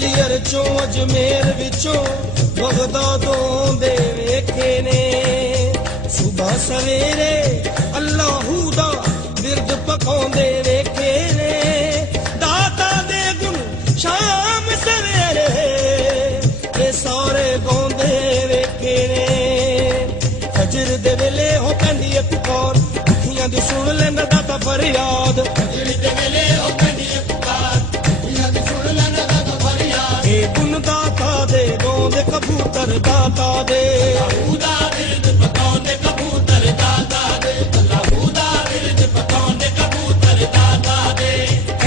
ਗਵਾਲੀਅਰ ਚੋਂ ਅਜਮੇਰ ਵਿੱਚੋਂ ਬਗਦਾਦੋਂ ਦੇ ਵੇਖੇ ਨੇ ਸੁਬਹ ਸਵੇਰੇ ਅੱਲਾਹੂ ਦਾ ਬਿਰਦ ਪਕਾਉਂਦੇ ਵੇਖੇ ਨੇ ਦਾਤਾ ਦੇ ਗੁਣ ਸ਼ਾਮ ਸਵੇਰੇ ਇਹ ਸਾਰੇ ਗਾਉਂਦੇ ਵੇਖੇ ਨੇ ਫਜਰ ਦੇ ਵੇਲੇ ਹੋ ਪੈਂਦੀ ਏ ਪੁਕਾਰ ਅੱਖੀਆਂ ਦੀ ਸੁਣ ਲੈਂਦਾ ਦਾਤਾ ਫਰਿਆਦ ਫਜਰ ਦੇ ਵੇਲੇ ਹੋ ਪੈਂਦੀ ਏ ਪੁਕਾਰ ਅੱਖੀਆਂ ਦੀ ਸੁਣ ਲੈਂਦਾ ਦਾਤਾ ਫਰਿਆਦ ਇਹ ਗੁਣ ਦਾਤਾ ਦੇ ਗਾਉਂਦੇ ਕਬੂਤਰ ਦਾਤਾ ਦੇ ਅੱਲਾਹੂ ਦਾ ਬਿਰਦ ਪਕਾਉਂਦੇ ਕਬੂਤਰ ਦਾਤਾ ਦੇ ਅੱਲਾਹੂ ਦਾ ਬਿਰਦ ਪਕਾਉਂਦੇ ਕਬੂਤਰ ਦਾਤਾ ਦੇ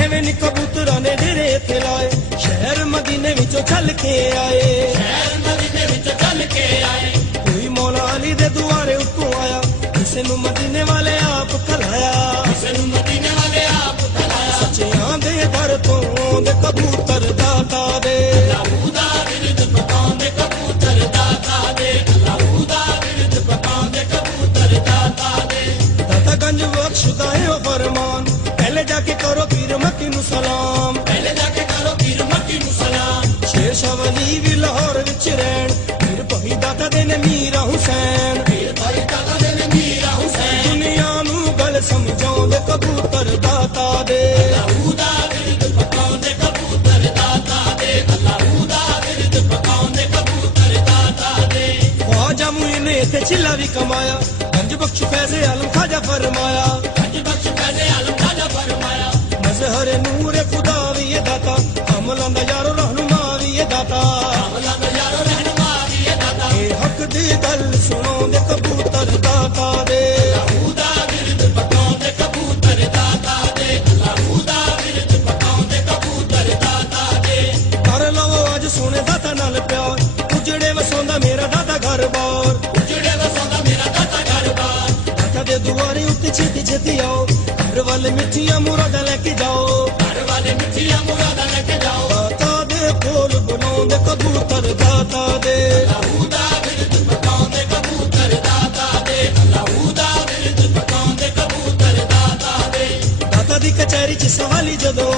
ਐਵੇਂ ਨੀ ਕਬੂਤਰਾਂ ਨੇ ਡੇਰੇ ਇੱਥੇ ਲਾਏ ਸ਼ਹਿਰ ਮਦੀਨੇ ਵਿੱਚੋਂ ਚੱਲ ਕੇ ਆਏ ਸ਼ਹਿਰ ਮਦੀਨੇ ਵਿੱਚੋਂ ਚੱਲ ਕੇ ਆਏ ਕੋਈ ਮੌਲਾ ਅਲੀ ਦੇ ਦੁਆਰੇ ਉੱਤੋਂ ਆਇਆ ਕਿਸੇ ਨੂੰ ਮਦੀਨੇ ਵਾਲੇ ਆਪ ਖਲਾਇਆ ਕਿਸੇ ਨੂੰ ਮਦੀਨੇ ਵਾਲੇ ਆਪ ਖਲਾਇਆ ਸੱਚਿਆਂ ਦੇ ਦਰ ਤੋਂ ਆਉਂਦੇ ਕਬੂਤਰ ਦਾਤਾ ਦੇ ਅੱਲਾਹੂ ਦਾ ਬਿਰਦ ਪਕਾਉਂਦੇ ਕਬੂਤਰ ਦਾਤਾ ਦੇ ਅੱਲਾਹੂ ਦਾ ਬਿਰਦ ਪਕਾਉਂਦੇ ਕਬੂਤਰ ਦਾਤਾ ਦੇ ਦਾਤਾ ਗੰਜ ਬਖਸ਼ਦਾ ਹੈ ਉਹ ਫਰਮਾਨ ਪਹਿਲੇ ਜਾ ਕੇ ਕਰੋ ਪੀਰ ਮੱਕੀ ਨੂੰ ਸਲਾਮ ਪਹਿਲੇ ਜਾ ਕੇ ਕਰੋ ਪੀਰ ਮੱਕੀ ਨੂੰ ਸਲਾਮ ਸ਼ੇਰ ਸ਼ਾਹ ਵਲੀ ਵੀ ਲਾਹੌਰ ਵਿੱਚ ਰਹਿਣ ਪੀਰ ਭਾਈ ਦਾਤਾ ਦੇ ਨੇ ਮੀਰਾ ਹੁਸੈਨ ਪੀਰ ਭਾਈ ਦਾਤਾ ਦੇ ਨੇ ਮੀਰਾ ਹੁਸੈਨ ਦੁਨੀਆ ਨੂੰ ਗੱਲ ਸਮਝਾਉਂਦੇ ਕਬੂਤਰ ਦਾਤਾ ਦੇ ਅੱਲਾਹੂ ਦਾ ਬਿਰਦ ਪਕਾਉਂਦੇ ਕਬੂਤਰ ਦਾਤਾ ਦੇ ਅੱਲਾਹੂ ਦਾ ਬਿਰਦ ਪਕਾਉਂਦੇ ਕਬੂਤਰ ਦਾਤਾ ਦੇ ਖਵਾਜਾ ਮੁਈਨ ਨੇ ਇੱਥੇ ਛਿੱਲਾ ਵੀ ਕਮਾਇਆ ਗੰਜ ਬਖਸ਼ ਫੈਜ਼ੇ ਆਲਮ ਖਾਜਾ ਫਰਮਾਇਆ ਗੰਜ ਬਖਸ਼ ਫੈਜ਼ੇ ਆਲਮ ਖਾਜਾ ਫਰਮਾਇਆ ਮਜ਼ਹਰ ਨੂਰ ਖੁਦਾ ਵੀ ਇਹ ਦਾਤਾ ਅਮਲਾਂ ਦਾ ਯਾਰੋ ਰਹਿਨੁਮਾ ਵੀ ਇਹ ਦਾਤਾ ਅਮਲਾਂ ਦਾ ਯਾਰੋ ਰਹਿਨੁਮਾ ਵੀ ਇਹ ਦਾਤਾ ਇਹ ਹੱਕ ਦੀ ਗੱਲ ਸੁਣਾਉਂਦੇ ਕਬੂਤਰ ਦਾਤਾ ਦੇ ਅੱਲਾਹੂ ਦਾ ਬਿਰਦ ਪਕਾਉਂਦੇ ਕਬੂਤਰ ਦਾਤਾ ਦੇ ਅੱਲਾਹੂ ਦਾ ਬਿਰਦ ਪਕਾਉਂਦੇ ਕਬੂਤਰ ਦਾਤਾ ਦੇ ਕਰ ਲਵੋ ਅੱਜ ਸੁਣੇ ਦਾਤਾ ਨਾਲ ਪਿਆਰ ਉਜੜੇ ਵਸਾਉਂਦਾ ਮੇਰਾ ਦਾਤਾ ਘਰ ਬਾਰ ਉਜੜੇ ਵਸਾਉਂਦਾ ਮੇਰਾ ਦਾਤਾ ਘਰ ਬਾਰ ਦਾਤਾ ਦੇ ਦੁਆਰੇ ਉੱਤੇ ਛੇਤੀ ਛੇਤੀ ਆਓ ਘਰ ਵਾਲੇ ਮਿੱਠੀਆਂ ਮੁਰਾਦਾਂ ਲੈ ਕੇ ਜਾਓ ਘਰ ਵਾਲੇ ਮਿੱਠੀਆਂ ਮੁਰਾਦਾਂ ਲੈ ਕੇ ਜਾਓ ਦਾਤਾ ਦੇ ਕੋਲ ਬਣਾਉਂਦੇ ਕਬੂਤਰ ਦਾਤਾ ਦੇ ਅੱਲਾਹੂ ਦਾ ਬਿਰਦ ਪਕਾਉਂਦੇ ਕਬੂਤਰ ਦਾਤਾ ਦੇ ਅੱਲਾਹੂ ਦਾ ਬਿਰਦ ਪਕਾਉਂਦੇ ਕਬੂਤਰ ਦਾਤਾ ਦੇ ਦਾਤਾ ਦੀ ਕਚਹਿਰੀ 'ਚ ਸਵਾਲੀ ਜਦੋਂ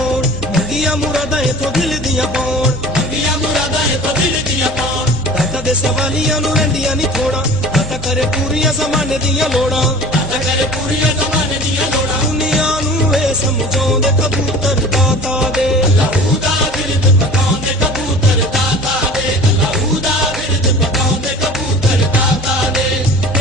ਮੰਗੀਆਂ ਮੁਰਾਦਾਂ ਇਥੋਂ ਦਿਲ ਦੀਆਂ ਪਾਉਣ ਮੰਗੀਆਂ ਮੁਰਾਦਾਂ ਇਥੋਂ ਦਿਲ ਦੀਆਂ ਪਾਉਣ ਦਾਤਾ ਦੇ ਸਵਾਲੀਆਂ ਨੂੰ ਰਹਿੰਦੀਆਂ ਨਹੀਂ ਥੋੜਾ ਦਾਤਾ ਕਰੇ ਪੂਰੀਆਂ ਜ਼ਮਾਨੇ ਦੀਆਂ ਲੋੜਾਂ ਦਾਤਾ ਕਰੇ ਪੂਰੀਆਂ ਜ਼ਮਾਨੇ ਦੀਆਂ ਲੋੜਾਂ ਦੁਨੀਆ ਨੂੰ ਇਹ ਸਮਝਾਉਂਦੇ ਕਬੂਤਰ ਦਾਤਾ ਦੇ ਅੱਲਾਹੂ ਦਾ ਬਿਰਦ ਪਕਾਉਂਦੇ ਕਬੂਤਰ ਦਾਤਾ ਦੇ ਅੱਲਾਹੂ ਦਾ ਬਿਰਦ ਪਕਾਉਂਦੇ ਕਬੂਤਰ ਦਾਤਾ ਦੇ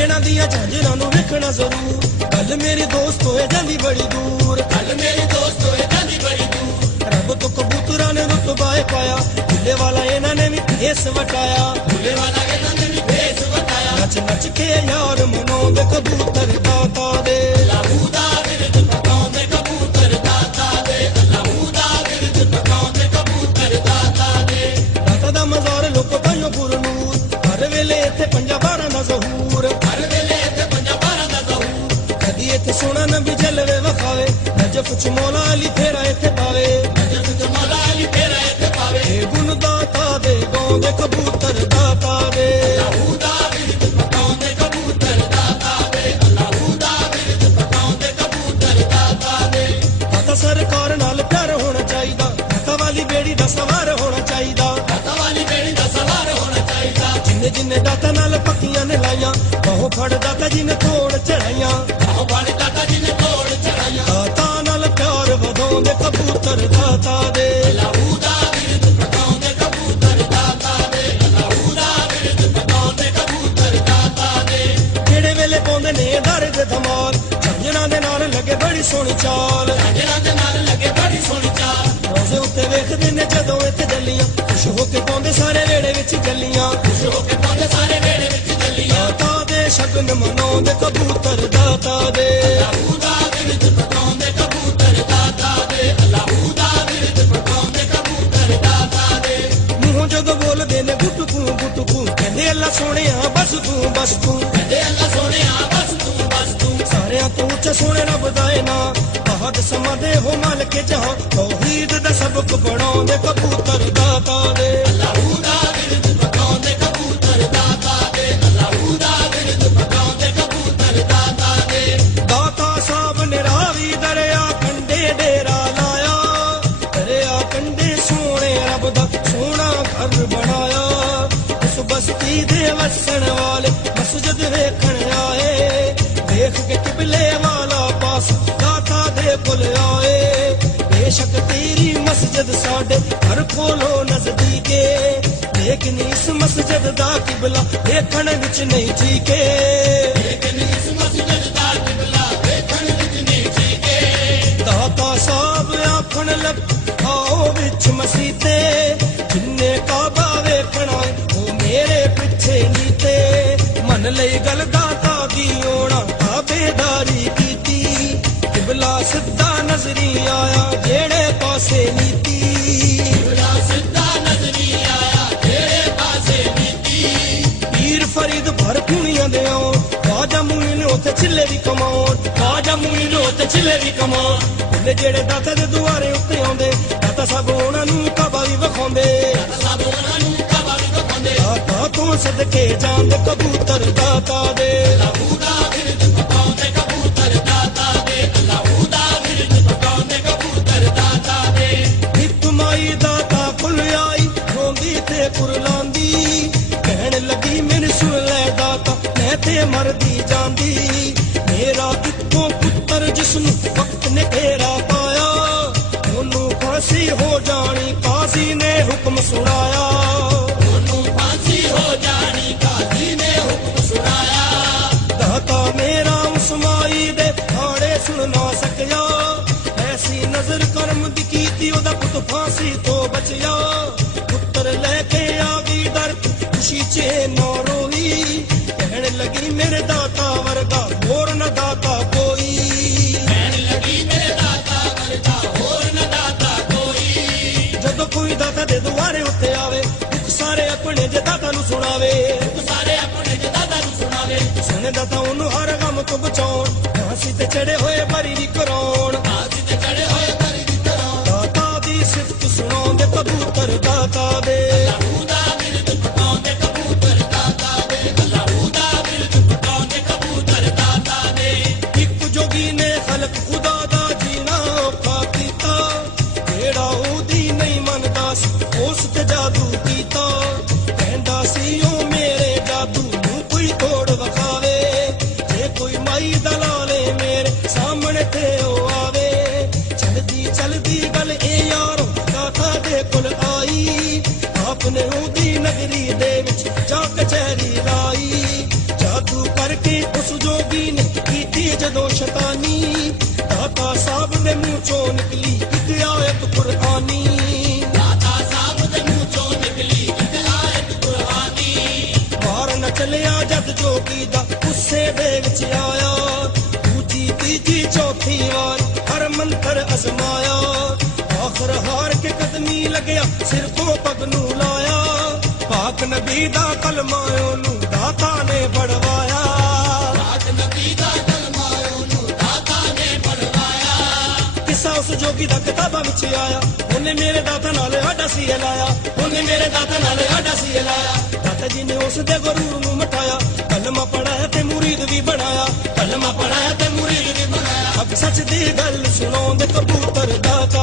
ਇਹਨਾਂ ਦੀਆਂ ਝਾਂਜਰਾਂ ਨੂੰ ਵੇਖਣਾ ਜ਼ਰੂਰ ਗੱਲ ਮੇਰੀ ਦੋਸਤ ਹੋਏ ਜਾਂਦੀ ਬੜੀ ਦੂਰ ਗੱਲ ਮੇਰੀ ਦੋਸਤ ਹੋਏ ਜਾਂਦੀ ਬੜੀ ਦੂਰ ਰੱਬ ਤੋਂ ਕਬੂਤਰਾਂ ਨੇ ਰੁਤਬਾ ਪਾਇਆ ਭੁੱਲੇ ਵਾਲਾ ਇਹਨਾਂ ਨੇ ਵੀ ਭੇਸ ਵਟਾਇਆ ਭੁੱਲੇ ਵਾਲਾ ਇਹਨਾਂ ਨੇ ਵੀ ਭੇਸ ਵਟਾਇਆ ਨੱਚ ਨੱਚ ਕੇ ਯਾਰ ਮਨਾਉਂਦੇ ਕਬੂਤਰ ਦਾਤਾ ਦੇ ਅੱਲਾਹੂ ਦਾ ਬਿਰਦ ਪਕਾਉਂਦੇ ਕਬੂਤਰ ਦਾਤਾ ਦੇ ਅੱਲਾਹੂ ਦਾ ਬਿਰਦ ਪਕਾਉਂਦੇ ਕਬੂਤਰ ਦਾਤਾ ਦੇ ਦਾਤਾ ਦਾ ਮਜ਼ਾਰ ਲੋਕੋ ਤਾਈਓ ਗੁਰਨੂਰ ਹਰ ਵੇਲੇ ਇੱਥੇ 5-12 ਦਾ ਜ਼ਹੂਰ ਹਰ ਵੇਲੇ ਇੱਥੇ 5-12 ਦਾ ਜ਼ਹੂਰ ਕਦੀ ਇੱਥੇ ਸੋਹਣਾ ਨਬੀ ਜਲਵੇ ਵਖਾਵੇ ਨਜਫ ਚ ਮੌਲਾ ਅਲੀ ਫੇਰਾ ਇੱਥੇ ਪਾਵੇ ਨਜਫ ਚ ਮੌਲਾ ਅਲੀ ਫੇਰਾ ਇੱਥੇ ਪਾਵੇ ਇਹ ਗੁਣ ਦਾਤਾ ਦੇ ਗਾਉਂਦੇ ਕਬੂਤਰ ਦਾਤਾ ਦੇ ਅੱਲਾਹੂ ਦਾ ਬਿਰਦ ਪਕਾਉਂਦੇ ਕਬੂਤਰ ਦਾਤਾ ਦੇ ਅੱਲਾਹੂ ਦਾ ਬਿਰਦ ਪਕਾਉਂਦੇ ਕਬੂਤਰ ਦਾਤਾ ਦੇ ਦਾਤਾ ਸਰਕਾਰ ਨਾਲ ਪਿਆਰ ਹੋਣਾ ਚਾਹੀਦਾ ਦਾਤਾ ਵਾਲੀ ਬੇੜੀ ਦਾ ਸਵਾਰ ਹੋਣਾ ਚਾਹੀਦਾ ਦਾਤਾ ਵਾਲੀ ਬੇੜੀ ਦਾ ਸਵਾਰ ਹੋਣਾ ਚਾਹੀਦਾ ਜਿੰਨੇ ਜਿੰਨੇ ਦਾਤਾ ਨਾਲ ਪੱਕੀਆਂ ਨੇ ਲਾਈਆਂ ਬਾਹੋਂ ਫੜ ਦਾਤਾ ਜੀ ਨੇ ਤੋੜ ਚੜਾਈਆਂ ਬਾਹੋਂ ਫੜ ਦਾਤਾ ਜੀ ਨੇ ਤੋੜ ਚੜਾਈਆਂ ਦਾਤਾ ਨਾਲ ਪਿਆਰ ਵਧਾਉਂਦੇ ਕਬੂਤਰ ਦਾਤਾ ਦੇ ਅੱਲਾਹੂ ਦਾ ਬਿਰਦ ਪਕਾਉਂਦੇ ਕਬੂਤਰ ਦਾਤਾ ਦੇ ਅੱਲਾਹੂ ਦਾ ਬਿਰਦ ਪਕਾਉਂਦੇ ਕਬੂਤਰ ਦਾਤਾ ਦੇ ਜਿਹੜੇ ਵੇਲੇ ਪਾਉਂਦੇ ਨੇ ਦਰ ਦੇ ਧਮਾਲ ਝਾਂਜਰਾਂ ਦੇ ਨਾਲ ਲੱਗੇ ਬੜੀ ਸੋਹਣੀ ਚਾਲ ਝਾਂਜਰਾਂ ਦੇ ਨਾਲ ਲੱਗੇ ਬੜੀ ਸੋਹਣੀ ਚਾਲ ਰੋਜ਼ੇ ਉੱਤੇ ਵੇਖਦੇ ਨੇ ਜਦੋਂ ਇੱਥੇ ਜੱਲੀਆਂ ਖੁਸ਼ ਹੋ ਕੇ ਪਾਉਂਦੇ ਸਾਰੇ ਵੇੜੇ ਵਿੱਚ ਜੱਲੀਆਂ ਖੁਸ਼ ਹੋ ਕੇ ਪਾਉਂਦੇ ਸਾਰੇ ਵੇੜੇ ਵਿੱਚ ਜੱਲੀਆਂ ਦਾਤਾ ਦੇ ਸ਼ਗਨ ਮਨਾਉਂਦੇ ਕਬੂਤਰ ਦਾਤਾ ਦੇ ਅੱਲਾਹੂ ਦਾ ਬਿਰਦ ਪਕਾਉਂਦੇ ਕਬੂਤਰ ਦਾਤਾ ਦੇ ਅੱਲਾਹੂ ਦਾ ਬਿਰਦ ਪਕਾਉਂਦੇ ਕਬੂਤਰ ਦਾਤਾ ਦੇ ਮੂੰਹੋਂ ਜਦੋਂ ਬੋਲਦੇ ਨੇ ਗੁੱਟਕੂ ਕਹਿੰਦੇ ਅੱਲਾ ਸੋਹਣਿਆ ਬਸ ਤੂੰ ਕਹਿੰਦੇ ਅੱਲਾ ਸੋਹਣਿਆ ਬਸ ਤੂੰ ਸਾਰਿਆਂ ਤੋਂ ਉੱਚਾ ਸੋਹਣੇ ਰੱਬ ਦਾ ਏ ਨਾਂ ਬਹੁਤ ਸਮਾਂ ਦੇ ਹੋ ਮਾਲਕ ਜਹਾਂ ਤੌਹੀਦ ਦਾ ਸਬਕ ਪੜਾਉਂਦੇ ਕਬੂਤਰ ਦਾਤਾ ਦੇ ਅੱਲਾਹੂ ਦਾ ਬਿਰਦ ਪਕਾਉਂਦੇ ਕਬੂਤਰ ਦਾਤਾ ਦੇ ਅੱਲਾਹੂ ਦਾ ਬਿਰਦ ਪਕਾਉਂਦੇ ਕਬੂਤਰ ਦਾਤਾ ਦੇ ਦਾਤਾ ਸਾਹਿਬ ਨੇ ਰਾਵੀ ਦਰਿਆ ਕੰਢੇ ਡੇਰਾ ਲਾਇਆ ਦਰਿਆ ਕੰਢੇ ਸੋਹਣੇ ਰੱਬ ਦਾ ਵਸਣ ਵਾਲੇ ਮਸਜਿਦ ਵੇਖਣ ਆਏ, ਵੇਖ ਕੇ ਕਿਬਲੇ ਵਾਲਾ ਪਾਸ ਦਾਤਾ ਦੇ ਕੋਲ ਆਏ। ਬੇਸ਼ੱਕ ਤੇਰੀ ਮਸਜਿਦ ਸਾਡੇ ਘਰ ਕੋਲੋਂ ਨਜ਼ਦੀਕੇ, ਲੇਕਿਨ ਇਸ ਮਸਜਿਦ ਦਾ ਕਿਬਲਾ ਵੇਖਣ ਵਿੱਚ ਨਹੀਂ ਠੀਕੇ। ਲੇਕਿਨ ਇਸ ਮਸਜਿਦ ਦਾ ਕਿਬਲਾ ਵੇਖਣ ਵਿੱਚ ਨਹੀਂ ਠੀਕੇ। ਦਾਤਾ ਸਾਹਿਬ ਆਖਣ ਲੱਗ ਆਓ ਵਿੱਚ ਮਸੀਤੇ, ਜਿੰਨੇ ਕਾਬਾ ਵੇਖਣਾ ਉਹ ਮੇਰੇ ਪਿੱਛੇ ਨੀਤੇ। ਮੰਨ ਲਈ ਗੱਲ ਦਾਤਾ ਦੀ ਆਉਣਾ ਤਾਬੇਦਾਰੀ ਕੀਤੀ, ਕਿਬਲਾ ਸਿੱਧਾ ਨਜ਼ਰੀ ਆਇਆ ਜਿਹੜੇ ਪਾਸੇ ਨੀਤੀ। ਕਿਬਲਾ ਸਿੱਧਾ ਨਜ਼ਰੀ ਆਇਆ ਜਿਹੜੇ ਪਾਸੇ ਨੀਤੀ। ਪੀਰ ਫਰੀਦ ਭਰ ਕੁਣੀਆਂ ਦੇ ਆਉਣ, ਖਾਜਾ ਮੂਈਨ ਉੱਥੇ ਛਿੱਲੇ ਵੀ ਕਮਾਉਣ, ਖਾਜਾ ਮੂਈਨ ਉੱਤੇ ਛਿੱਲੇ ਵੀ ਕਮਾਉਣ। ਉਹਦੇ ਜਿਹੜੇ ਦਾਤਾ ਦੇ ਦੁਆਰੇ ਉੱਤੇ ਆਉਂਦੇ, ਦਾਤਾ ਸਾਹਿਬ ਉਹਨਾਂ ਨੂੰ ਕਾਬਾ ਵੀ ਵਿਖਾਉਂਦੇ। ਸਭ ਉਹਨਾਂ ਨੂੰ ਕਾਬਾ ਵੀ ਵਿਖਾਉਂਦੇ। ਦਾਤਾ ਤੋਂ ਸਦਕੇ ਜਾਂਦੇ ਕਬੂਤਰ ਦਾਤਾ ਦੇ, ਅੱਲਾਹੂ ਦਾ ਬਿਰਦ ਪਕਾਉਂਦੇ ਕਬੂਤਰ ਦਾਤਾ ਦੇ। ਅੱਲਾਹੂ ਦਾ ਬਿਰਦ ਪਕਾਉਂਦੇ ਕਬੂਤਰ ਦਾਤਾ ਦੇ। ਇੱਕ ਮਾਈ ਦਾਤਾ ਕੋਲ ਆਈ ਰੋਂਦੀ ਤੇ ਕੁਰਲਾਂਦੀ, ਕਹਿਣ ਲੱਗੀ ਮੈਨੂੰ ਸੁਣ ਲੈ ਦਾਤਾ ਮੈਂ ਤੇ ਮਰਦੀ ਜਾਂਦੀ। ਮੇਰਾ ਇੱਕੋ ਪੁੱਤਰ ਜਿਸਨੂੰ ਵਕਤ ਨੇ ਘੇਰਾ ਪਾਇਆ, ਉਹਨੂੰ ਫਾਂਸੀ ਹੋ ਜਾਣੀ ਕਾਜ਼ੀ ਨੇ ਹੁਕਮ ਸੁਣਾਇਆ। ਉਹਨੂੰ ਫਾਂਸੀ ਹੋ ਜਾਣੀ ਕਾਜ਼ੀ ਨੇ ਹੁਕਮ ਸੁਣਾਇਆ। ਦਾਤਾ ਮੇਰਾ ਉਸ ਮਾਈ ਦੇ ਹਾੜੇ ਸੁਣ ਨਾ ਸਕਿਆ, ਐਸੀ ਨਜ਼ਰ ਕਰਮ ਦੀ ਕੀਤੀ ਉਹਦਾ ਪੁੱਤ ਫਾਂਸੀ ਤੋਂ ਬਚਿਆ। ਪੁੱਤਰ ਲੈ ਕੇ ਆ ਗਈ ਦਰ ਖੁਸ਼ੀ ਚ ਨਾ ਰੋਈ, ਕਹਿਣ ਲੱਗੀ ਮੇਰੇ ਦਾਤਾ ਵਰਗਾ ਹੋਰ ਨਾ ਦਾਤਾ ਕੋਈ। ਕਹਿਣ ਲੱਗੀ ਮੇਰੇ ਦਾਤਾ ਵਰਗਾ ਹੋਰ ਨਾ ਦਾਤਾ ਕੋਈ। ਜਦੋਂ ਕੋਈ ਦਾਤਾ ਦੇ ਦੁਆਰੇ ਉੱਤੇ ਆਵੇ, ਦੁੱਖ ਸਾਰੇ ਆਪਣੇ ਜੇ ਦਾਤਾ ਨੂੰ ਸੁਣਾਵੇ। ਸਾਰੇ ਆਪਣੇ ਜੇ ਦਾਤਾ ਨੂੰ ਸੁਣਾਵੇ। ਸੁਣੇ ਦਾਤਾ ਉਹਨੂੰ ਹਰ ਗਮ ਤੋਂ ਬਚਾਉਣ, ਫਾਂਸੀ ਤੇ ਚੜੇ ਹੋਏ ਬਰੀ ਵੀ ਕਰਾਉਣ। ਕਾਜ਼ੀ ਤੇ ਚੜੇ ਹੋਏ ਬਰੀ ਦੀ ਤਰ੍ਹਾਂ। ਦਾਤਾ ਦੀ ਸਿਫਤ ਸੁਣਾਉਂਦੇ ਕਬੂਤਰ ਦਾਤਾ ਦੇ, ਅੱਲਾਹੂ ਦਾ ਬਿਰਦ ਪਕਾਉਂਦੇ ਕਬੂਤਰ ਦਾਤਾ ਦੇ। ਅੱਲਾਹੂ ਦਾ ਬਿਰਦ ਪਕਾਉਂਦੇ ਕਬੂਤਰ ਦਾਤਾ ਦੇ। ਇੱਕ ਜੋਗੀ ਨੇ ਖਲਕ ਖੁਦਾ ਦਾ ਜੀਣਾ ਔਖਾ ਕੀਤਾ, ਜਿਹੜਾ ਉਹਦੀ ਨਹੀਂ ਮੰਨਦਾ ਸੀ ਉਸ ਤੇ ਜਾਦੂ ਕੀਤਾ। ਕਹਿੰਦਾ ਸੀ ਉਹ ਮੇਰੇ ਜਾਦੂ ਨੂੰ ਕੋਈ ਤੋੜ ਵਿਖਾਵੇ, ਜੇ ਕੋਈ ਮਾਈ ਦਲਾਲੇ ਮੇਰੇ ਸਾਹਮਣੇ ਤੇ ਉਹ ਆਵੇ। ਚਲਦੀ ਚਲਦੀ ਗੱਲ ਇਹ ਯਾਰੋ ਦਾਤਾ ਦੇ ਕੋਲ ਆਈ, ਆਪਨੇ ਉਹਦੀ ਨਗਰੀ ਦੇ ਵਿੱਚ ਜਾ ਕਚਹਿਰੀ ਲਾਈ। ਜਾਦੂ ਕਰਕੇ ਉਸ ਜੋਗੀ ਨੇ ਕੀਤੀ ਜਦੋਂ ਸ਼ੈਤਾਨੀ, ਦਾਤਾ ਸਾਹਿਬ ਦੇ ਮੂੰਹ ਚੋਂ ਨਿਕਲੀ ਇੱਕ ਆਇਤ ਕੁਰਆਨੀ। ਦਾਤਾ ਸਾਹਿਬ ਦੇ ਮੂੰਹ ਚੋਂ ਨਿਕਲੀ ਇੱਕ ਆਇਤ ਕੁਰਆਨੀ। ਮਾਰ ਨ ਚੱਲਿਆ ਜਦ ਜੋਗੀ ਦਾ ਗੁੱਸੇ ਦੇ ਵਿੱਚ ਆਇਆ, ਦੂਜੀ ਤੀਜੀ ਚੌਥੀ ਵਾਰ ਹਰ ਮੰਤਰ ਅਜ਼ਮਾਇਆ। ਆਖਰ ਹਾਰ ਕੇ ਕਦਮੀ ਲੱਗਿਆ ਸਿਰ ਤੋਂ ਪਗ ਨੂੰ ਲਾਇਆ, ਪਾਕ ਨਬੀ ਦਾ ਕਲਮਾ ਉਹਨੂੰ ਦਾਤਾ ਨੇ ਪੜਵਾਇਆ। ਪਾਕ ਨਬੀ ਦਾ ਕਲਮਾ ਉਹਨੂੰ ਦਾਤਾ ਨੇ ਪੜਵਾਇਆ। ਕਿੱਸਾ ਉਸ ਜੋਗੀ ਦਾ ਕਿਤਾਬਾਂ ਵਿੱਚ ਆਇਆ, ਉਹਨੇ ਮੇਰੇ ਦਾਤਾ ਨਾਲ ਆਡਾ ਸੀ ਲਾਇਆ, ਉਹਨੇ ਮੇਰੇ ਦਾਤਾ ਨਾਲ ਆਡਾ ਸੀ ਲਾਇਆ। ਦਾਤਾ ਜੀ ਨੇ ਉਸ ਦੇ ਗਰੂਰ ਨੂੰ ਮਟਾਇਆ, ਕਲਮਾ ਪੜਾਇਆ ਤੇ ਮੁਰੀਦ ਵੀ ਬਣਾਇਆ। ਕਲਮਾ ਪੜਾਇਆ ਤੇ ਮੁਰੀਦ ਵੀ ਬਣਾਇਆ। ਹੱਕ ਸੱਚ ਦੀ ਗੱਲ ਸੁਣਾਉਂਦੇ ਕਬੂਤਰ ਦਾਤਾ